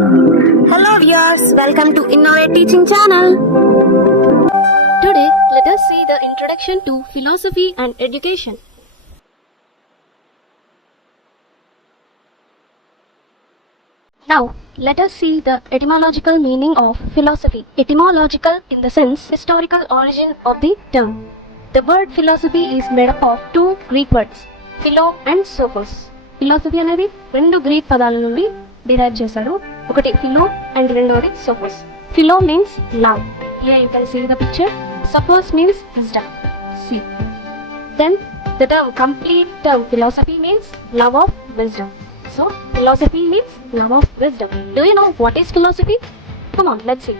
Hello viewers, welcome to INNOVATE Teaching Channel. Today, let us see the introduction to philosophy and education. Now, let us see the etymological meaning of philosophy. Etymological in the sense historical origin of the term. The word philosophy is made up of two Greek words, philo and sophos. Philosophy అనేది రెండు Greek పదాల నుండి derive చేశారు. ఒకటి philo and రెండోది sophos. Philo means love. Here you can see the picture. Sophos means wisdom. See. Then the term complete term philosophy means love of wisdom. So philosophy means love of wisdom. Do you know what is philosophy? Come on, let's see.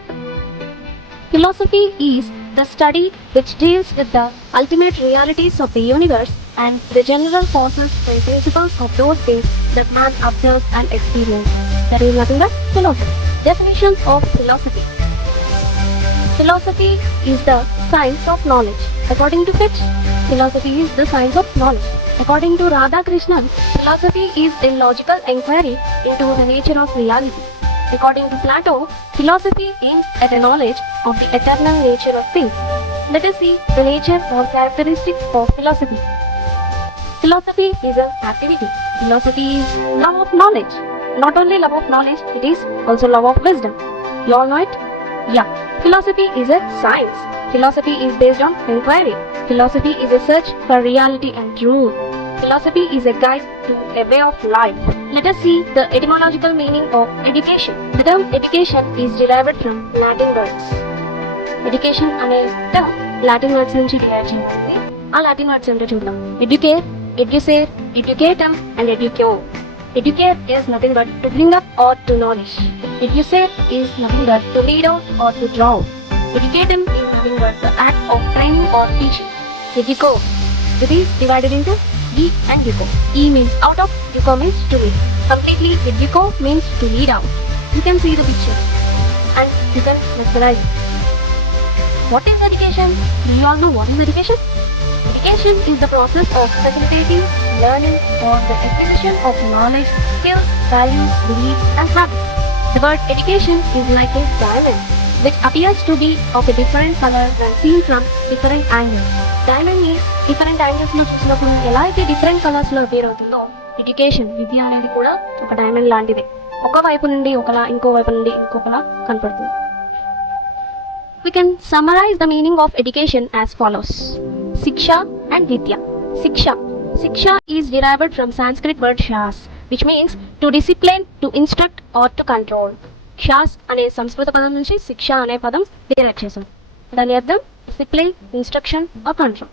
Philosophy is the study which deals with the ultimate realities of the universe and the general causes and principles of those things that man observes and experiences. That is nothing but philosophy. Definitions of philosophy. Philosophy is the science of knowledge. According to which, philosophy is the science of knowledge. According to Radhakrishnan, philosophy is a logical inquiry into the nature of reality. According to Plato, philosophy aims at a knowledge of the eternal nature of things. Let us see the nature or characteristics of philosophy. Philosophy is an activity. Philosophy is love of knowledge. Not only love of knowledge, it is also love of wisdom. You all know it? Yeah. Philosophy is a science. Philosophy is based on inquiry. Philosophy is a search for reality and truth. Philosophy is a guide to a way of life. Let us see the etymological meaning of education. The term education is derived from Latin words. Education అనే term Latin words నుంచి derive చేయబడింది. ఆ Latin words ఏంటో చూద్దాం. Educate, educere, educatum and educare. Educate is nothing but to bring up or to knowledge. Educere is nothing but to lead out or to draw. Educatum is nothing but the act of training or teaching. Educo. It is divided into E and Educo. E means out of, Educo means to lead. Completely, Educo means to lead out. You can see the picture and you can visualize it. What is education? Do you all know what is education? Education is the process of facilitating learning or the acquisition of knowledge, skills, values, beliefs and habits. The word education is like a diamond which appears to be of a different color when seen from different angles. Diamond means different angles లో చూసినప్పుడు ఎలా అయితే different colours లో appear అవుతుందో education విద్య అనేది కూడా ఒక diamond లాంటిదే. ఒక వైపు నుండి ఒకలా ఇంకో వైపు నుండి ఇంకొకలా కనపడుతుంది. We can summarize the meaning of education as follows. Siksha and Vidya. Siksha. Siksha is derived from Sanskrit word shas, which means to discipline, to instruct or to control. Shas అనే సంస్కృత పదం నుంచి శిక్ష అనే పదం డిరైవ్ చేశాం. దాని అర్థం discipline, instruction or control.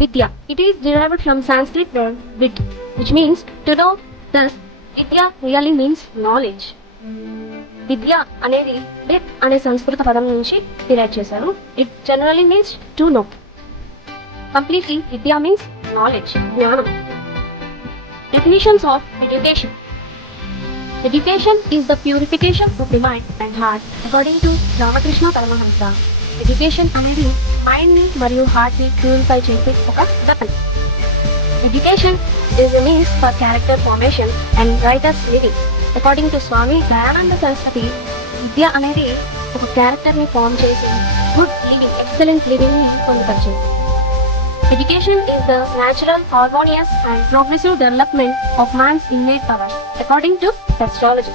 Vidya. It is derived from Sanskrit word vid, which means to know. Thus, Vidya really means knowledge. విద్య అనేది విత్ అనే సంస్కృత పదం నుంచి డిరైవ్ చేశారు. It generally means to know. Completely విద్య మీన్స్ నాలెడ్జ్, జ్ఞానం. Definitions of education. Education is the purification of the mind and heart according to Ramakrishna Paramahansa. Education అనేది mind ని మరియు హార్ట్ ని ప్యూరిఫై చేసే ఒక weapon. Education is a means for character formation and righteous living. According to Swami Dayananda Saraswati, విద్య అనేది ఒక character ని form చేసి గుడ్ లివింగ్, ఎక్సలెంట్ లివింగ్ ని పొందుపరిచింది. Education is the natural, harmonious and progressive development of man's innate power, according to astrology.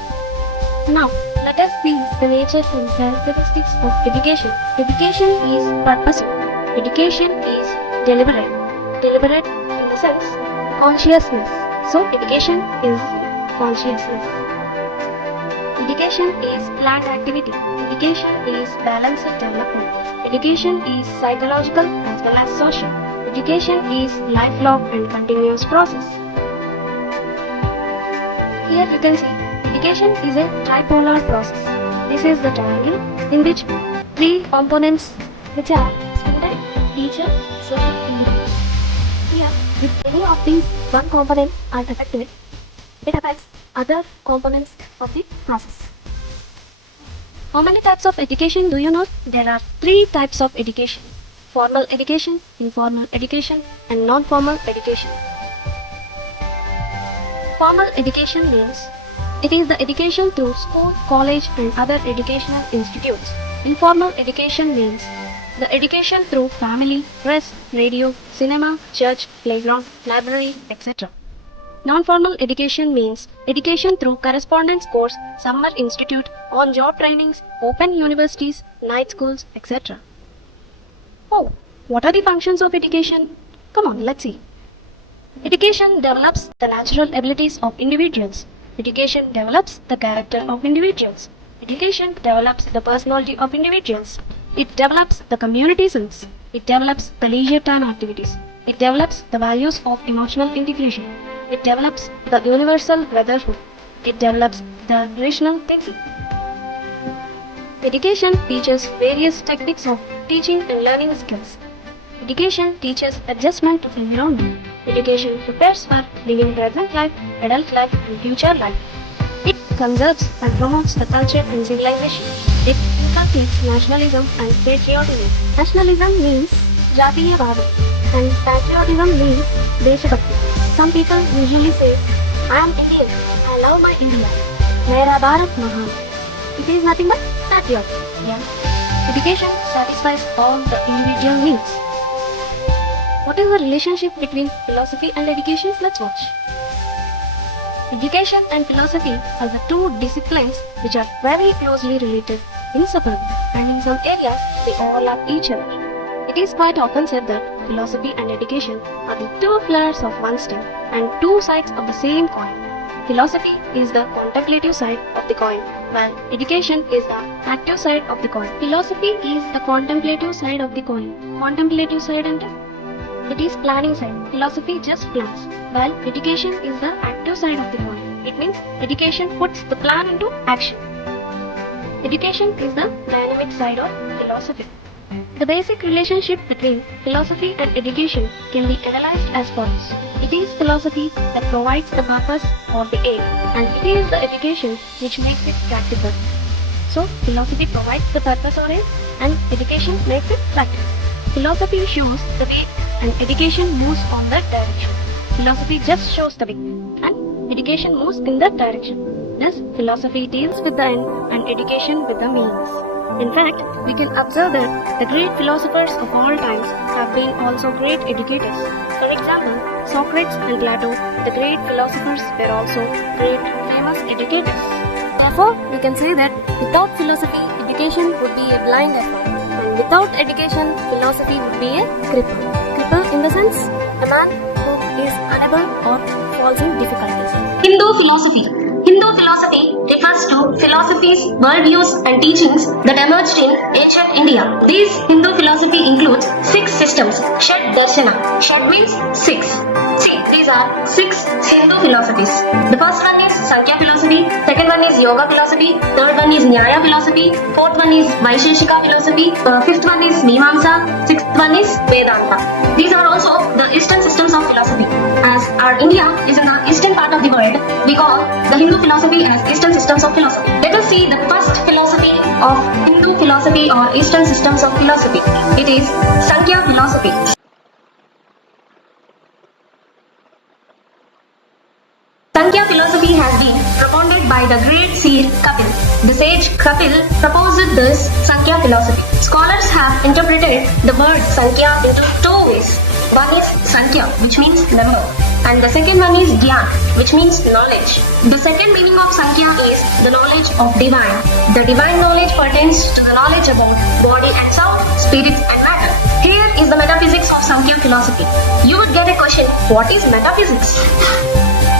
Now, let us see the nature and characteristics of education. Education is purposive. Education is deliberate. Deliberate in the sense consciousness. So, education is consciousness. Education is planned activity. Education is balanced development. Education is psychological as well as social. Education is lifelong and continuous process. Here you can see, education is a tripolar process. This is the triangle in which three components which are student, teacher, social individual. Here, if any of these one component are affected, it affects other components of the process. How many types of education do you know? There are three types of education. Formal education, informal education and non-formal education. Formal education means It is the education through school, college and other educational institutes. Informal education means the education through family, press, radio, cinema, church, playground, library, etc. Non-formal education means education through correspondence course, summer institute, on-job trainings, open universities, night schools, etc. Oh, what are the functions of education? Come on, let's see. Education develops the natural abilities of individuals. Education develops the character of individuals. Education develops the personality of individuals. It develops the community sense. It develops the leisure time activities. It develops the values of emotional integration. It develops the universal brotherhood. It develops the rational thinking. Education teaches various techniques of teaching and learning skills. Education teaches adjustment to environment. Education prepares for living present life, adult life and future life. It conserves and promotes the culture and civilization. It inculcates nationalism and patriotism. Nationalism means Jatiyavadam and patriotism means Deshabhakti. Some people usually say, I am Indian, I love my India. Mera Bharat Mahan. It is nothing but patriotism. Yeah. Education satisfies all the individual needs. What is the relationship between philosophy and education? Let's watch. Education and philosophy are the two disciplines which are very closely related, inseparable, and in some areas they overlap each other. It is quite often said that philosophy and education are the two pillars of one stone and two sides of the same coin. Philosophy is the contemplative side of the coin, while education is the active side of the coin. Philosophy is the contemplative side of the coin. Contemplative side and it is planning side. Philosophy just plans, while education is the active side of the coin. It means education puts the plan into action. Education is the dynamic side of philosophy. The basic relationship between philosophy and education can be analyzed as follows. It is philosophy that provides the purpose or the aim, and it is the education which makes it practical. So, philosophy provides the purpose or aim, and education makes it practical. Philosophy shows the way and education moves on that direction. Philosophy just shows the way and education moves in that direction. Thus, philosophy deals with the end and education with the means. In fact, we can observe that the great philosophers of all times have been also great educators. For example, Socrates and Plato, the great philosophers, were also great famous educators. Therefore, we can say that without philosophy, education would be a blind effort. And without education, philosophy would be a cripple. Cripple in the sense, a man who is unable or falls in difficulties. Hindu philosophy. Hindu philosophy refers to philosophies, worldviews and teachings that emerged in ancient India. These Hindu philosophy includes 6 systems. Shad Darshana. Shad means 6. See, these are 6 Hindu philosophies. The first one is Sankhya philosophy, second one is Yoga philosophy, third one is Nyaya philosophy, fourth one is Vaisheshika philosophy, fifth one is Mimamsa, sixth one is Vedanta. These are also the Eastern systems of philosophy. As our India is in the eastern part of the world, we call the Hindu philosophy as Eastern systems of philosophy. Let us see the first philosophy of Hindu philosophy or Eastern systems of philosophy. It is Sankhya philosophy. Sankhya philosophy has been propounded by the great seer Kapil. The sage Kapil proposed this Sankhya philosophy. Scholars have interpreted the word Sankhya into 2 ways. One is Sankhya, which means number, and the second one is Gyan, which means knowledge. The second meaning of Sankhya is the knowledge of divine. The divine knowledge pertains to the knowledge about body and soul, spirits and matter. Here is the metaphysics of Sankhya philosophy. You would get a question, what is metaphysics?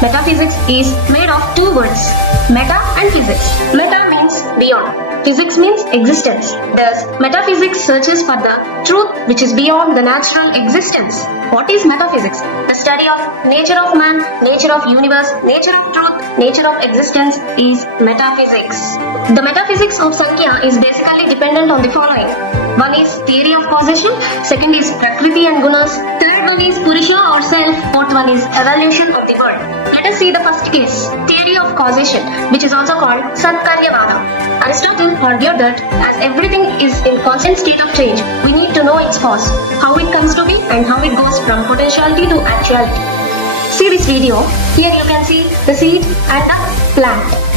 Metaphysics is made of 2 words, meta and physics. Meta means beyond. Physics means existence. Thus, metaphysics searches for the truth which is beyond the natural existence. What is metaphysics? The study of nature of man, nature of universe, nature of truth, nature of existence is metaphysics. The metaphysics of Sankhya is basically dependent on the following. One is theory of causation, second is Prakriti and Gunas, third one is Purusha or self, fourth one is evolution of the world. Let us see the first case, theory of causation, which is also called Satkaryavada. Aristotle argued that as everything is in constant state of change, we need to know its cause, how it comes to be and how it goes from potentiality to actuality. See this video. Here you can see the seed and the plant.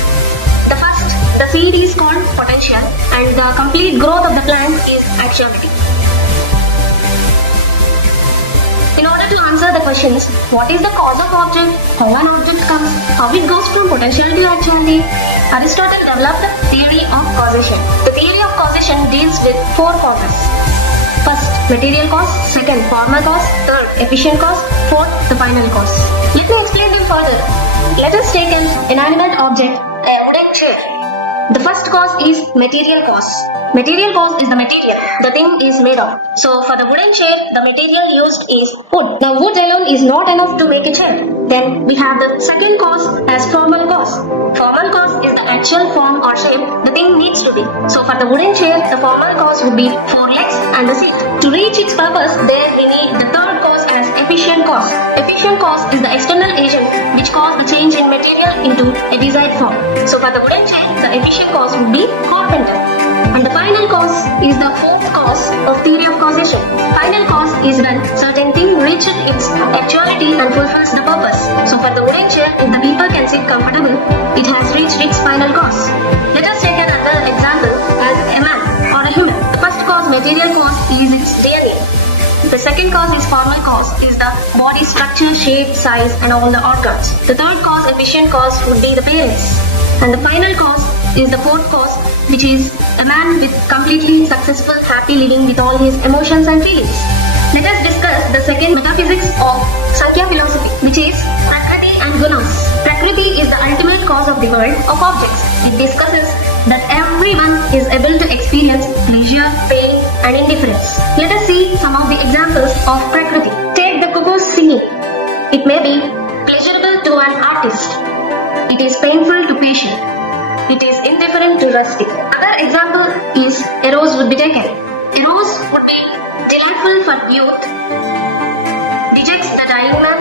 the seed is called potential, and the complete growth of the plant is actuality. In order to answer the questions, what is the cause of object, how an object comes, how it goes from potential to actuality, Aristotle developed the theory of causation. The theory of causation deals with 4 causes. First, material cause. Second, formal cause. Third, efficient cause. Fourth, the final cause. Let me explain them further. Let us take an inanimate object, a wooden chair. The first cause is material cause. Material cause is the material the thing is made of. So for the wooden chair, the material used is wood. Now wood alone is not enough to make a chair. Then we have the second cause as formal cause. Formal cause is the actual form or shape the thing needs to be. So for the wooden chair, the formal cause would be 4 legs and the seat. To reach its purpose, there we need the third cause as efficient cause. Efficient cause is the external agent which causes the change in material into a desired form. So for the wooden chair, the efficient cause would be carpenter. And the final cause is the fourth cause of theory of causation. Final cause is when certain thing reaches its actuality and fulfills the purpose. So for the wooden chair, if the people can sit comfortable, it has reached its final cause. Let us take another example as a man or a human. The first cause, material cause, is its DNA. The second cause is formal cause, is the body structure, shape, size and all the organs. The third cause, efficient cause, would be the parents. And the final cause is the fourth cause, which is a man with completely successful, happy living with all his emotions and feelings. Let us discuss the second metaphysics of Sankhya philosophy, which is Prakriti and Gunas. Prakriti is the ultimate cause of the world of objects. It discusses that everyone is able to experience pleasure, pain and indifference. Let us see some of the examples of Prakriti. Take the cuckoo singing. It may be pleasurable to an artist. It is painful to patient. It is indifferent to rustic. Another example is a rose would be taken. A rose would be delightful for youth, dejects the dying man,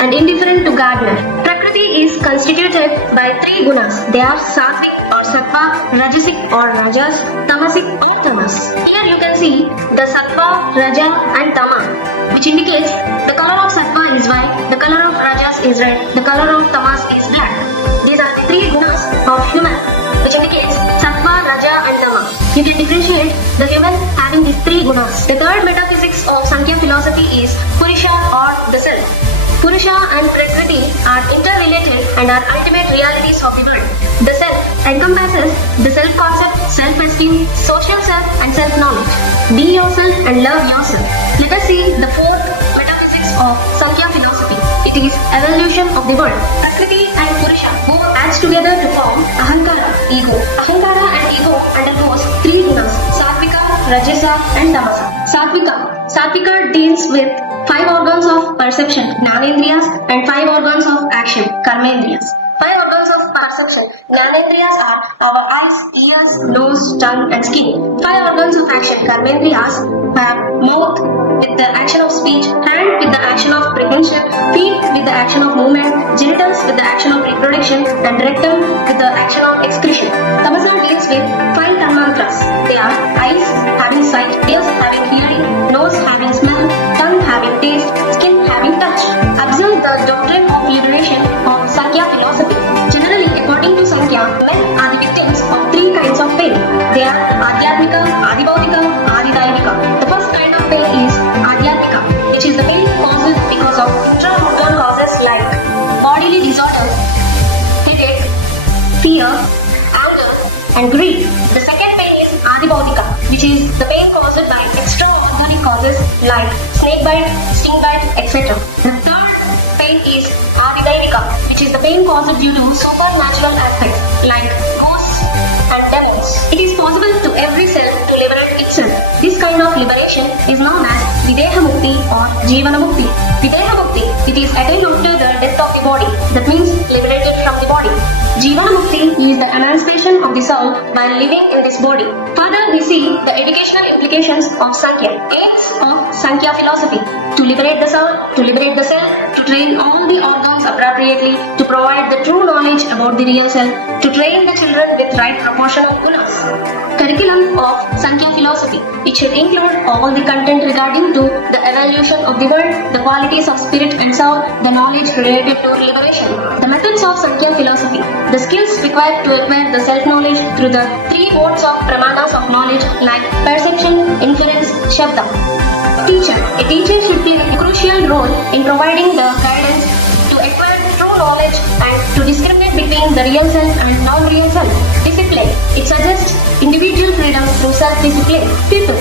and indifferent to gardener. Prakriti is constituted by 3 gunas. They are sattvic or sattva, rajasic or rajas, tamasic or tamas. Here you can see the sattva, raja and tama, which indicates the color of sattva is white, the color of rajas is red, the color of tamas is black. These are the 3 gunas of human, which indicates sattva, raja and tama. You can differentiate the human having these 3 gunas. The third metaphysics of Sankhya philosophy is Purusha or the self. Purusha and Prakriti are interrelated and are ultimate realities of the world. The self encompasses the self-concept, self-esteem, social self and self-knowledge. Be yourself and love yourself. Let us see the fourth metaphysics of Sankhya philosophy. It is evolution of the world. Prakriti and Purusha both adds together to form Ahankara, ego. Ahankara and ego undergoes 3 gunas, Sattvika, Rajasa and Tamasa. Sattvika deals with 5 organs of perception, Jnanendriyas, and 5 organs of action, Karmendriyas. 5 organs of perception, Jnanendriyas are our eyes, ears, nose, tongue and skin. 5 organs of action, Karmendriyas, are mouth with the action of speech, hand with the action of prehension, feet with the action of movement, genitals with the action of reproduction, and rectum with the action of excretion. Tamasa deals with 5 tanmantras. They are eyes having sight, ears having hearing, nose having smell, tongue having taste, skin having touch. Observe the doctrine of liberation of Sankhya philosophy. Generally, according to Sankhya, men are the victims of 3 kinds of pain. They are Adhyatmika, Adibhautika, Adidaivika. The first kind of pain is Adhyatmika, which is the pain caused because of intramotor causes like bodily disorders, headache, fear, anger, and greed. The second pain is Adibhautika, which is the pain caused by extra-organic causes like snake bite, sting bite, etc. The third pain is Adidaivika, which is the pain caused due to supernatural aspects like ghosts and demons. It is possible to every cell to liberate itself. This kind of liberation is known as Videha Mukti or Jivana Mukti. Videha Mukti, it is attained after the death of the body. That means liberated from the body. Jivana Mukti is the emancipation of the soul while living in this body. Further, we see the educational implications of Sankhya. Aims of Sankhya philosophy: to liberate the soul, to liberate the self, to train all the organs appropriately, to provide the true knowledge about the real self, to train the children with right proportion of gunas. Curriculum of Sankhya philosophy. It should include all the content regarding to the evolution of the world, the qualities of spirit and soul, the knowledge related to liberation. The methods of Sankhya philosophy. The skills required to acquire the self-knowledge through the three modes of pramanas of knowledge like perception, inference, shabda. Teacher. A teacher should play a crucial role in providing the guidance to acquire true knowledge and to discriminate between the real self and non-real self. Discipline. It suggests individual freedom through self-discipline. People.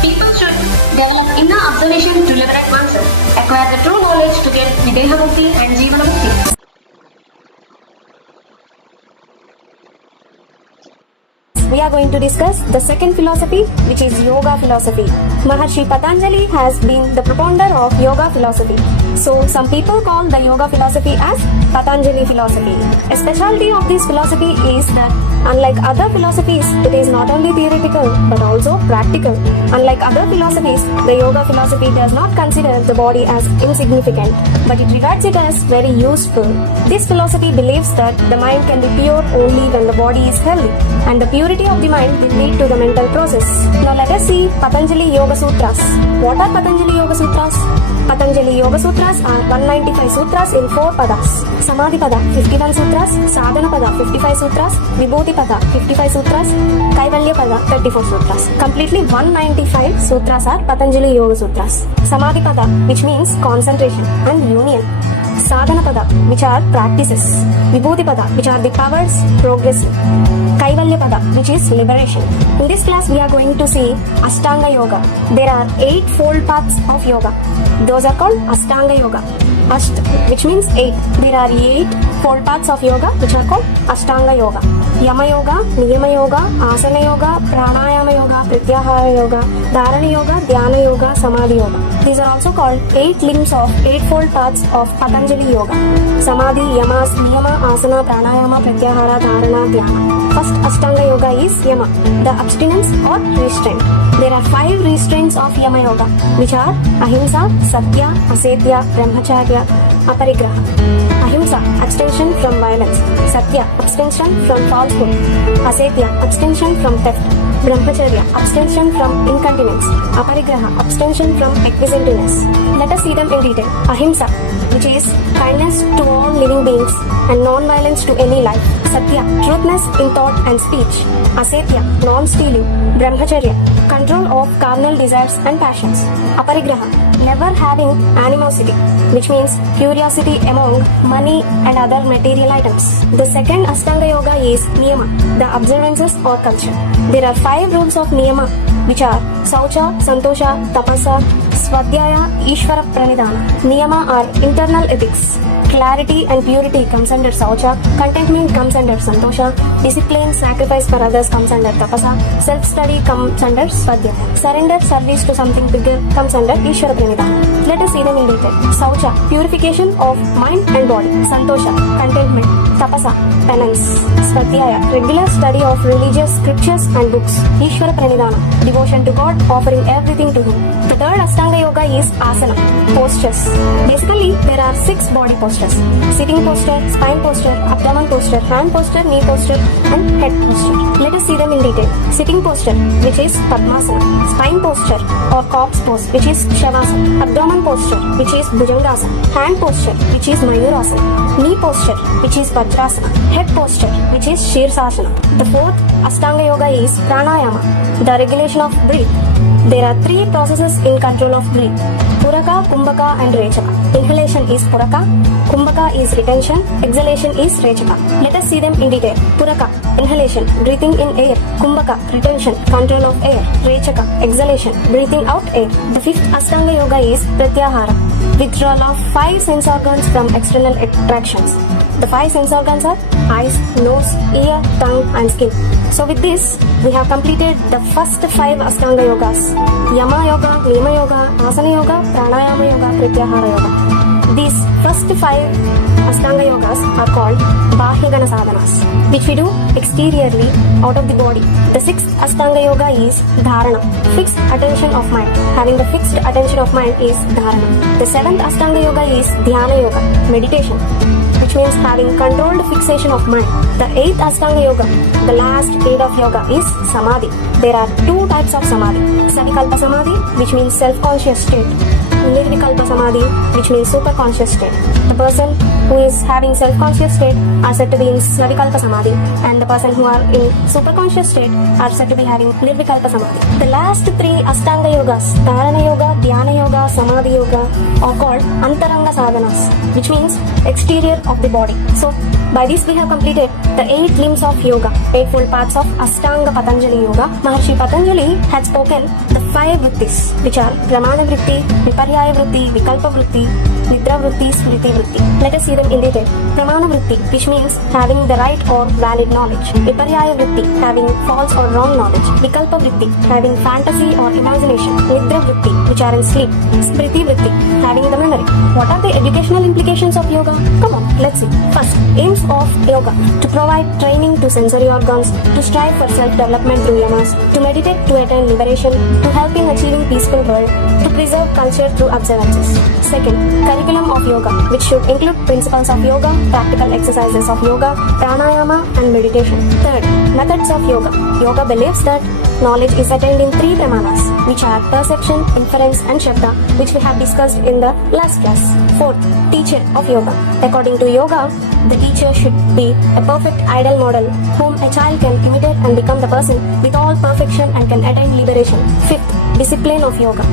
People should develop inner observation to liberate oneself, acquire the true knowledge to get Videhamukti and Jeevanamukti. We are going to discuss the second philosophy, which is Yoga philosophy. Maharshi Patanjali has been the propounder of Yoga philosophy. So, some people call the Yoga philosophy as Patanjali philosophy. A specialty of this philosophy is that, unlike other philosophies, it is not only theoretical but also practical. Unlike other philosophies, the Yoga philosophy does not consider the body as insignificant, but it regards it as very useful. This philosophy believes that the mind can be pure only when the body is healthy, and the purity of the mind will lead to the mental process. Now let us see Patanjali Yoga Sutras. What are Patanjali Yoga Sutras? Patanjali Yoga Sutras are 195 sutras in 4 padas. Samadhi pada 51 sutras, Sadhana pada 55 sutras, Vibhuti pada 55 sutras, Kaivalya pada 34 sutras. Completely 195 sutras are Patanjali Yoga Sutras. Samadhi pada, which means concentration and union. Sadhana pada, which are practices. Vibhuti pada, which are the powers, progressive. Kaivalya pada, which is liberation. In this class, we are going to see Ashtanga Yoga. There are 8-fold paths of yoga. Those are called Ashtanga Yoga. Asht, which means 8. There are 8-fold paths of yoga, which are called Ashtanga Yoga. Yama Yoga, Niyama Yoga, Asana Yoga, Pranayama Yoga, Pratyahara Yoga, Dharana Yoga, Dhyana Yoga, Samadhi Yoga. These are also called 8 limbs of 8-fold paths of Patanjali Yoga. Samadhi, Yamas, Niyama, Asana, Pranayama, Pratyahara, Dharana, Dhyana. First Ashtanga Yoga is Yama, the abstinence or restraint. There are 5 restraints of Yama Yoga, which are Ahimsa, Satya, Asetya, Brahmacharya, Aparigraha. Ahimsa, abstention from violence. Satya, abstention from falsehood. Asetya, abstention from theft. Brahmacharya, abstention from incontinence. Aparigraha, abstention from acquiescence. Let us see them in detail. Ahimsa, which is kindness to all living beings and non-violence to any life. Satya, truthness in thought and speech. Asetya, non-stealing. Brahmacharya, control of carnal desires and passions. Aparigraha, never having animosity, which means curiosity among money and other material items. The second Ashtanga Yoga is Niyama, the observances or culture. There are 5 rules of Niyama, which are Saucha, Santosha, Tapasa, Swadhyaya, Ishvara Pranidhana. Niyama are internal ethics. Clarity and purity comes under Saucha, contentment comes under Santosha, discipline, sacrifice for others comes under Tapasa, self-study comes under Swadhyaya, surrender, service to something bigger comes under Ishvara Pranidhana. Let us see them in detail. Saucha, purification of mind and body. Santosha, contentment. Tapasa, penance. Swadhyaya, regular study of religious scriptures and books. Ishvara Pranidhana, devotion to God, offering everything to Him. The third Ashtanga Yoga is Asana, postures. Basically, there are 6 body postures. Sitting posture, spine posture, abdomen posture, hand posture, knee posture, and head posture. Let us see them in detail. Sitting posture, which is Padmasana. Spine posture or corpse pose, which is Shavasana. Abdomen posture, which is Bhujangasana. Hand posture, which is Mayurasana. Knee posture, which is Vajrasana. Head posture, which is Shirsasana. The fourth Ashtanga Yoga is Pranayama, the regulation of breath. There are 3 processes in control of breath: Puraka, Kumbhaka and Rechaka. Inhalation is Puraka, Kumbhaka is retention, exhalation is Rechaka. Let us see them in detail. Puraka, inhalation, breathing in air. Kumbhaka, retention, control of air. Rechaka, exhalation, breathing out air. The 5th Ashtanga Yoga is Pratyahara, withdrawal of 5 sense organs from external attractions. The 5 sense organs are eyes, nose, ear, tongue and skin. So with this, we have completed the first 5 Ashtanga Yogas: Yama Yoga, Niyama Yoga, Asana Yoga, Pranayama Yoga, Pratyahara Yoga. These first 5 Ashtanga Yogas are called Bahyagana Sadhanas, which we do exteriorly out of the body. The 6th Ashtanga Yoga is Dharana, fixed attention of mind. Having the fixed attention of mind is Dharana. The 7th Ashtanga Yoga is Dhyana Yoga, meditation. which means having controlled fixation of mind. The 8th Ashtanga Yoga, the last aid of yoga, is Samadhi. There are 2 types of Samadhi. Savikalpa Samadhi, which means self-conscious state. Nirvikalpa Samadhi, which means super-conscious state. The person who is having self-conscious state are said to be in Savikalpa Samadhi, and the person who are in super-conscious state are said to be having Nirvikalpa Samadhi. The last 3 Ashtanga Yogas, Dharana Yoga, Dhyana Yoga, Samadhi Yoga, are called Antaranga Sadhanas, which means exterior of the body. So, by this we have completed the 8 limbs of yoga, 8-fold paths of Ashtanga Patanjali Yoga. Maharshi Patanjali had spoken the 5 vrittis, which are Pramana Vritti, Viparyaya Vritti, Vikalpa Vritti, Nidra Vritti, Smriti Vritti. Let us see them in detail. Pramana Vritti, which means having the right or valid knowledge. Viparyaya Vritti, having false or wrong knowledge. Vikalpa Vritti, having fantasy or imagination. Nidra Vritti, which are in sleep. Smriti Vritti, having the memory. What are the educational implications of yoga? Come on, let's see. First, aims of yoga: to provide training to sensory organs, to strive for self-development through yamas, to meditate to attain liberation, to help in achieving peaceful world, to preserve culture through observances. Second, curriculum of yoga, which should include principles of yoga, practical exercises of yoga, pranayama and meditation. Third, methods of yoga. Yoga believes that knowledge is attained in 3 pramanas, which are perception, inference and shabda, which we have discussed in the last class. Fourth, teacher of yoga. According to yoga, the teacher should be a perfect ideal model whom a child can imitate and become the person with all perfection and can attain liberation. Fifth, discipline of yoga.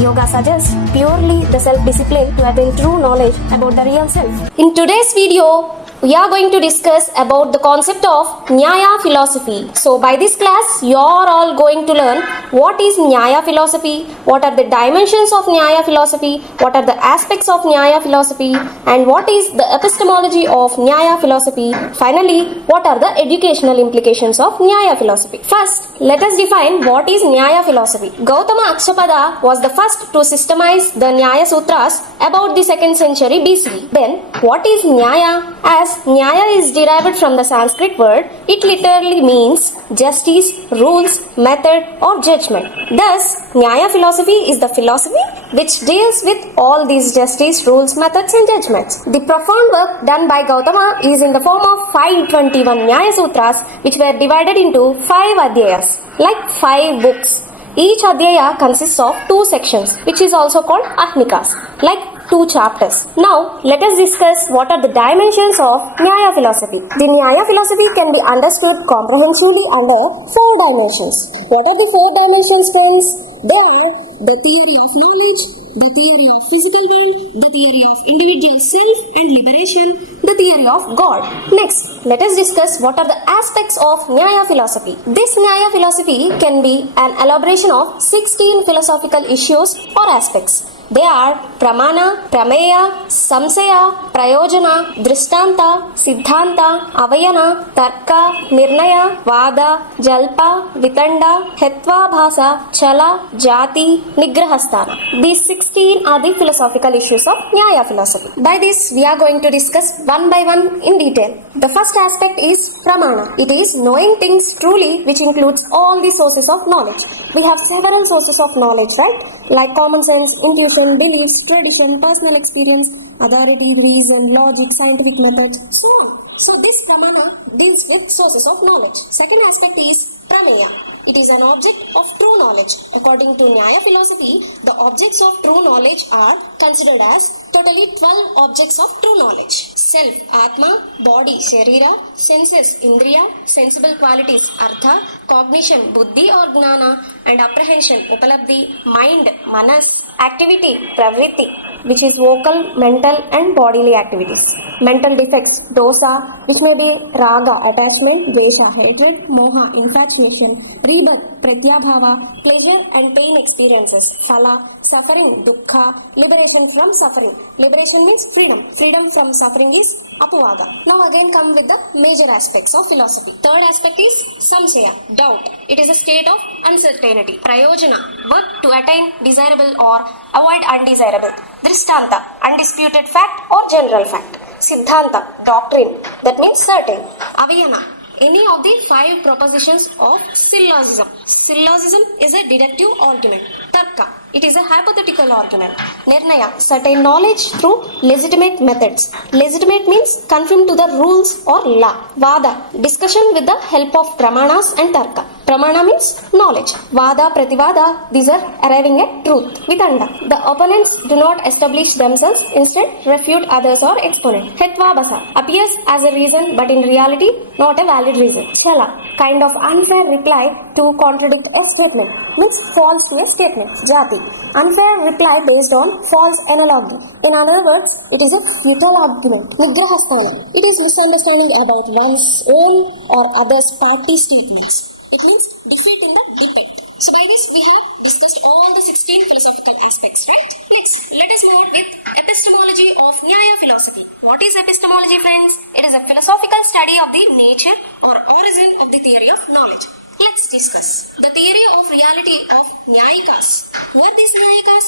Yoga suggests purely the self-discipline to attain true knowledge about the real self. In today's video, we are going to discuss about the concept of Nyaya philosophy. So by this class, you are all going to learn what is Nyaya philosophy, what are the dimensions of Nyaya philosophy, what are the aspects of Nyaya philosophy, and what is the epistemology of Nyaya philosophy. Finally, what are the educational implications of Nyaya philosophy. First, let us define what is Nyaya philosophy. Gautama Akshapada was the first to systemize the Nyaya Sutras about the 2nd century BC. Then, what is Nyaya? As Nyaya is derived from the Sanskrit word, it literally means justice, rules, method or judgment. Thus, Nyaya philosophy is the philosophy which deals with all these justice, rules, methods and judgments. The profound work done by Gautama is in the form of 521 Nyaya Sutras, which were divided into 5 adhyayas, like 5 books. Each adhyaya consists of 2 sections, which is also called ahnikas, like 2 chapters. Now, let us discuss what are the dimensions of Nyaya philosophy. The Nyaya philosophy can be understood comprehensively under 4 dimensions. What are the 4 dimensions, friends? They are the theory of knowledge, the theory of physical world, the theory of individual self and liberation, the theory of God. Next, let us discuss what are the aspects of Nyaya philosophy. This Nyaya philosophy can be an elaboration of 16 philosophical issues or aspects. They are Pramana, Prameya, Samsaya, Prayojana, Drishtanta, Siddhanta, Avayana, Tarka, Nirnaya, Vada, Jalpa, Vitanda, Hetva Bhasa, Chala, Jati, Nigrahasthana. These 16 are the philosophical issues of Nyaya philosophy. By this, we are going to discuss one by one in detail. The first aspect is Pramana. It is knowing things truly, which includes all the sources of knowledge. We have several sources of knowledge, right? Like common sense, intuition, beliefs, tradition, personal experience, authority, reason, logic, scientific methods, so on. So this Pramana deals with sources of knowledge. Second aspect is Prameya. It is an object of true knowledge. According to Nyaya philosophy, the objects of true knowledge are considered as totally 12 objects of true knowledge. Self, Atma, body, Sharira, senses, Indriya, sensible qualities, Artha, cognition, Buddhi or Gnana, and apprehension, Upalabdhi, mind, Manas, activity, Pravritti, which is vocal, mental and bodily activities. Mental defects, Dosa, which may be Raga, attachment, Dvesha, hatred, Moha, infatuation, rebirth, Pratyabhava, pleasure and pain experiences, Phala, suffering, Dukkha, liberation from suffering. Liberation means freedom. Freedom from suffering is Apavada. Now again come with the major aspects of philosophy. Third aspect is Samsaya, doubt. It is a state of uncertainty. Prayojana, work to attain desirable or avoid undesirable. Drishtanta, undisputed fact or general fact. Siddhanta, doctrine, that means certain. Avayana, any of the 5 propositions of syllogism. Syllogism is a deductive argument. Tarka, It is a hypothetical argument. Nirnaya, certain knowledge through legitimate methods. Legitimate means conform to the rules or law. Vada, discussion with the help of pramanas and tarka. Pramana means knowledge. Vada, prativada, these are arriving at truth. Vitanda, the opponents do not establish themselves, instead refute others or exponent. Hetvabasa, appears as a reason but in reality not a valid reason. Chala, kind of unfair reply to contradict a statement, means false to a statement. Jati, unfair reply based on false analogy. In other words, it is a futile argument. Nigrahasthana, it is misunderstanding about one's own or others' party statements. It means defeating the debate. So by this we have discussed all the 16 philosophical aspects, right? Next, let us move on with epistemology of Nyaya philosophy. What is epistemology, friends? It is a philosophical study of the nature or origin of the theory of knowledge. Let's discuss the theory of reality of Nyayikas. Who are these Nyayikas?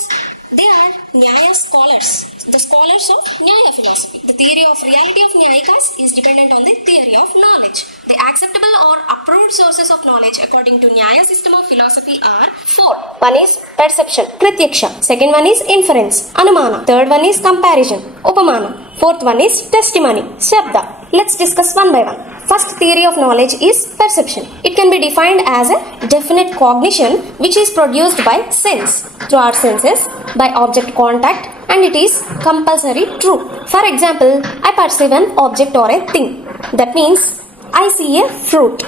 They are Nyaya scholars, the scholars of Nyaya philosophy. The theory of reality of Nyayikas is dependent on the theory of knowledge. The acceptable or approved sources of knowledge according to Nyaya system of philosophy are four. One is perception, Krityaksha. Second one is inference, Anumana. Third one is comparison, Upamana. Fourth one is testimony, Shabda. Let's discuss one by one. First theory of knowledge is perception. It can be defined as a definite cognition which is produced by sense, through our senses, by object contact, and it is compulsory true. For example, I perceive an object or a thing. That means I see a fruit.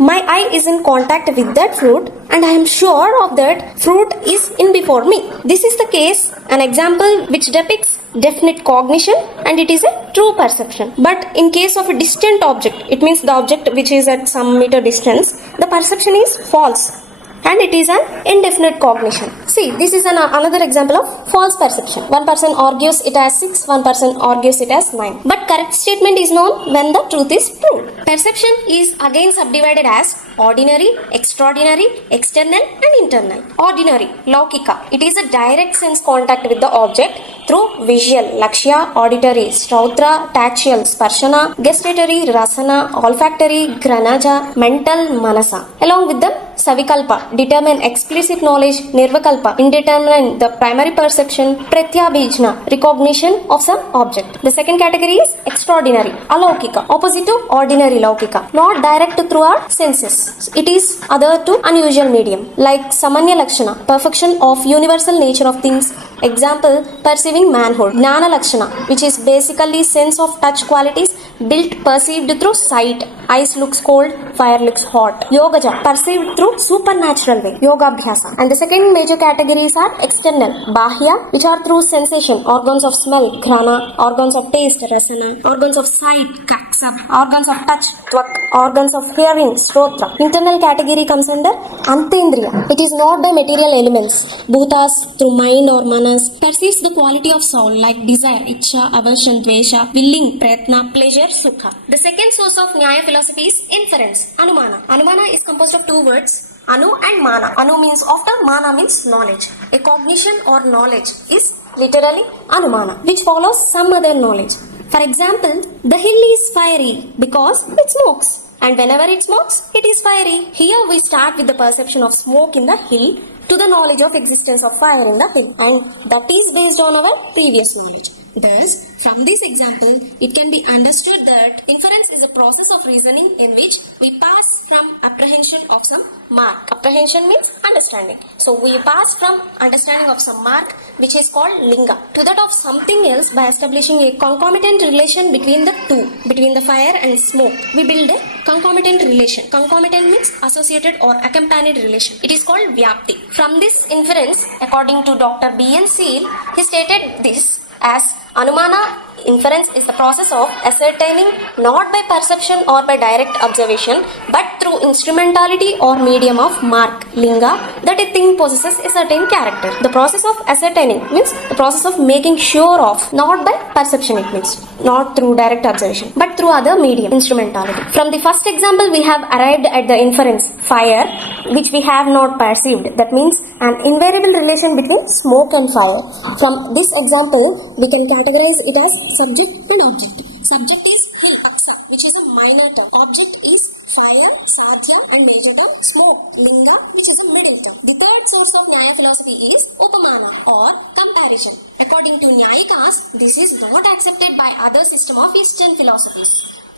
My eye is in contact with that fruit and I am sure of that fruit is in before me. This is the case, an example which depicts definite cognition and it is a true perception. But in case of a distant object, it means the object which is at some meter distance, the perception is false and it is an indefinite cognition. See, this is another example of false perception. One person argues it as 6, one person argues it as 9. But correct statement is known when the truth is proved. Perception is again subdivided as ordinary, extraordinary, external and internal. Ordinary, laukika. It is a direct sense contact with the object through visual, lakshya, auditory, strautra, tactual, sparshana, gustatory, rasana, olfactory, granaja, mental, manasa. Along with the savikalpa, determine explicit knowledge, nirvakalpa, indeterminate the primary perception, pratyabhijna, recognition of some object. The second category is extraordinary, alaukika, opposite to ordinary laukika, not direct through our senses. It is other to unusual medium, like samanya lakshana, perfection of universal nature of things. Example, perceiving manhood. Jnana lakshana, which is basically sense of touch qualities built perceived through sight. Ice looks cold, fire looks hot. Yogaja, perceived through supernatural way. Yoga abhyasa. And the second major categories are external, bahya, which are through sensation, organs of smell, grana, organs of taste, rasana, organs of sight, kaksa, organs of touch, tvak, organs of hearing, strotra. Internal category comes under antendriya. It is not by material elements. Bhutas, through mind or manas, perceives the quality of soul like desire, ichcha, aversion, dvesha, willing, pratna, pleasure, sukha. The second source of Nyaya philosophy is inference, Anumana. Anumana is composed of two words, Anu and Mana. Anu means after, Mana means knowledge. A cognition or knowledge is literally Anumana, which follows some other knowledge. For example, the hill is fiery because it smokes. And whenever it smokes, it is fiery. Here we start with the perception of smoke in the hill to the knowledge of existence of fire in the hill. And that is based on our previous knowledge. Thus, from this example, it can be understood that inference is a process of reasoning in which we pass from apprehension of some mark. Apprehension means understanding. So, we pass from understanding of some mark which is called linga to that of something else by establishing a concomitant relation between the two, between the fire and smoke. We build a concomitant relation. Concomitant means associated or accompanied relation. It is called vyapti. From this inference, according to Dr. B.N. Seal, he stated this as Anumana inference is the process of ascertaining not by perception or by direct observation but through instrumentality or medium of mark, linga, that a thing possesses a certain character. The process of ascertaining means the process of making sure of, not by perception it means, not through direct observation but through other medium, instrumentality. From the first example we have arrived at the inference, fire, which we have not perceived. That means an invariable relation between smoke and fire. From this example, we can categorize it as subject and object. Subject is hill, aksa. which is a minor term. Object is fire, sarja, and major term smoke. Linga, which is a middle term. The third source of Nyaya philosophy is Upamana or comparison. According to Nyayikas, this is not accepted by other system of Eastern philosophies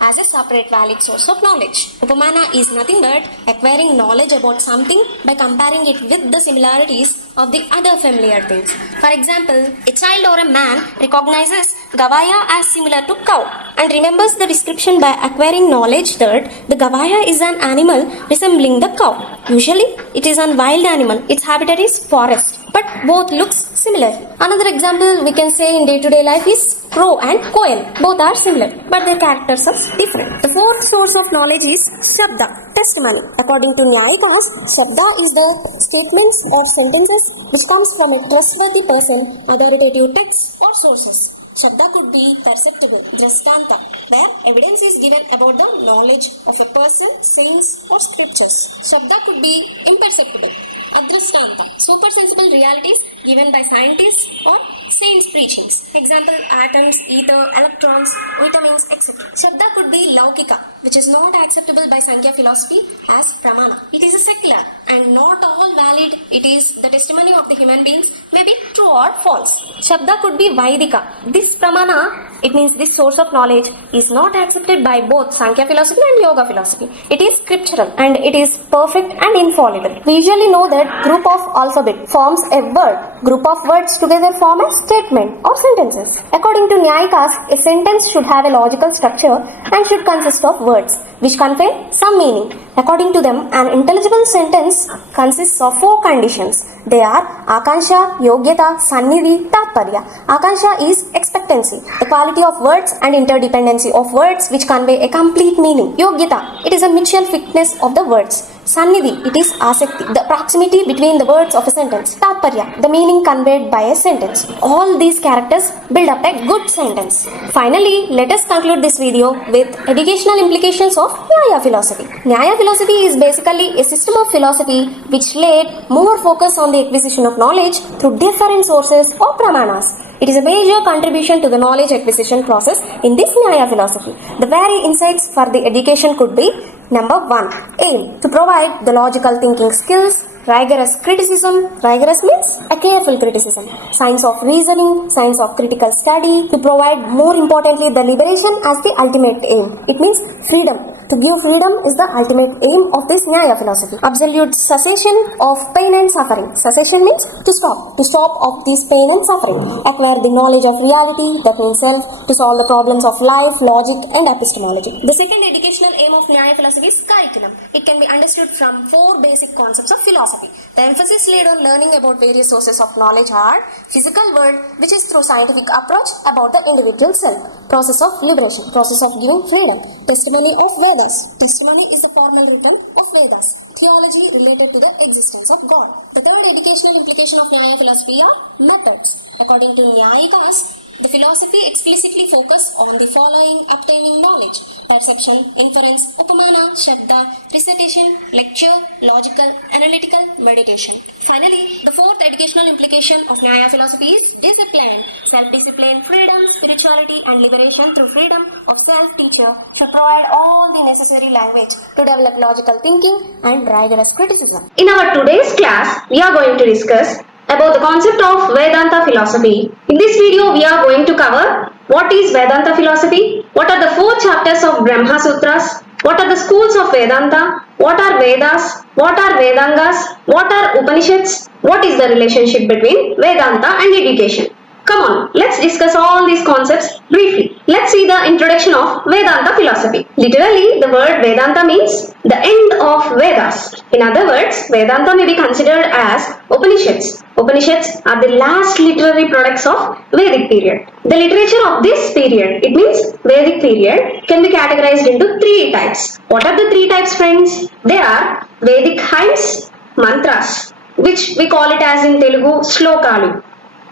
as a separate valid source of knowledge. Upamana is nothing but acquiring knowledge about something by comparing it with the similarities of the other familiar things. For example, a child or a man recognizes Gavaya as similar to cow and remembers the description by acquiring knowledge that the Gavaya is an animal resembling the cow. Usually, it is a wild animal. Its habitat is forest, but both looks similar. Another example we can say in day-to-day life is crow and quail. Both are similar, but their characters are different. The fourth source of knowledge is Shabda, testimony. According to Nyayikas, Shabda is the statements or sentences which comes from a trustworthy person, authoritative texts or sources. Shabda could be perceptible, drastanta, where evidence is given about the knowledge of a person, sayings or scriptures. Shabda could be imperceptible, adrastanta, supersensible realities given by scientists or saints' preachings. Example, atoms, ether, electrons, vitamins, etc. Shabda could be laukika, which is not acceptable by Sankhya philosophy as pramana. It is a secular and not all valid. It is the testimony of the human beings, may be true or false. Shabda could be vaidika. This pramana, it means this source of knowledge, is not accepted by both Sankhya philosophy and Yoga philosophy. It is scriptural and it is perfect and infallible. We usually know that group of alphabet forms a word. Group of words together form a statement or sentences. According to Nyayikas, a sentence should have a logical structure and should consist of words which convey some meaning. According to them, an intelligible sentence consists of 4 conditions. They are Akansha, Yogyata, Sannidhi, Tatparya. Akansha is expectancy, the quality of words and interdependency of words which convey a complete meaning. Yogyata, it is a mutual fitness of the words. Sannidhi, it is asakti, the proximity between the words of a sentence. Tatparya, the meaning conveyed by a sentence. All these characters build up a good sentence. Finally, let us conclude this video with educational implications of Nyaya philosophy. Nyaya philosophy is basically a system of philosophy which laid more focus on the acquisition of knowledge through different sources or pramanas. It is a major contribution to the knowledge acquisition process in this Nyaya philosophy. The very insights for the education could be: number 1. Aim: to provide the logical thinking skills, rigorous criticism. Rigorous means a careful criticism. Science of reasoning, science of critical study. To provide, more importantly, the liberation as the ultimate aim. It means freedom. To give freedom is the ultimate aim of this Nyaya philosophy. Absolute cessation of pain and suffering. Cessation means to stop. To stop of this pain and suffering. Acquire the knowledge of reality, that means self, to solve the problems of life, logic and epistemology. The second educational aim of Nyaya philosophy is curriculum. It can be understood from 4 basic concepts of philosophy. The emphasis laid on learning about various sources of knowledge are: physical world, which is through scientific approach about the individual self; process of liberation, process of giving freedom; testimony of Vedas. Testimony is the formal written of Vedas. Theology related to the existence of God. The third educational implication of Nyaya philosophy are methods. According to Nyayikas, the philosophy explicitly focus on the following: obtaining knowledge, perception, inference, upamana, shraddha, recitation, lecture, logical, analytical, meditation. Finally, the fourth educational implication of Nyaya philosophy is discipline. Self-discipline, freedom, spirituality and liberation through freedom of self-teacher should provide all the necessary language to develop logical thinking and rigorous criticism. In our today's class, we are going to discuss about the concept of Vedanta philosophy. In this video, we are going to cover what is Vedanta philosophy, what are the 4 chapters of Brahma Sutras, what are the schools of Vedanta, what are Vedas, what are Vedangas, what are Upanishads, what is the relationship between Vedanta and education. Come on, let's discuss all these concepts briefly. Let's see the introduction of Vedanta philosophy. Literally, the word Vedanta means the end of Vedas. In other words, Vedanta may be considered as Upanishads. Upanishads are the last literary products of Vedic period. The literature of this period, it means Vedic period, can be categorized into 3 types. What are the 3 types, friends? They are Vedic hymns, mantras, which we call it as in Telugu Shlokalu.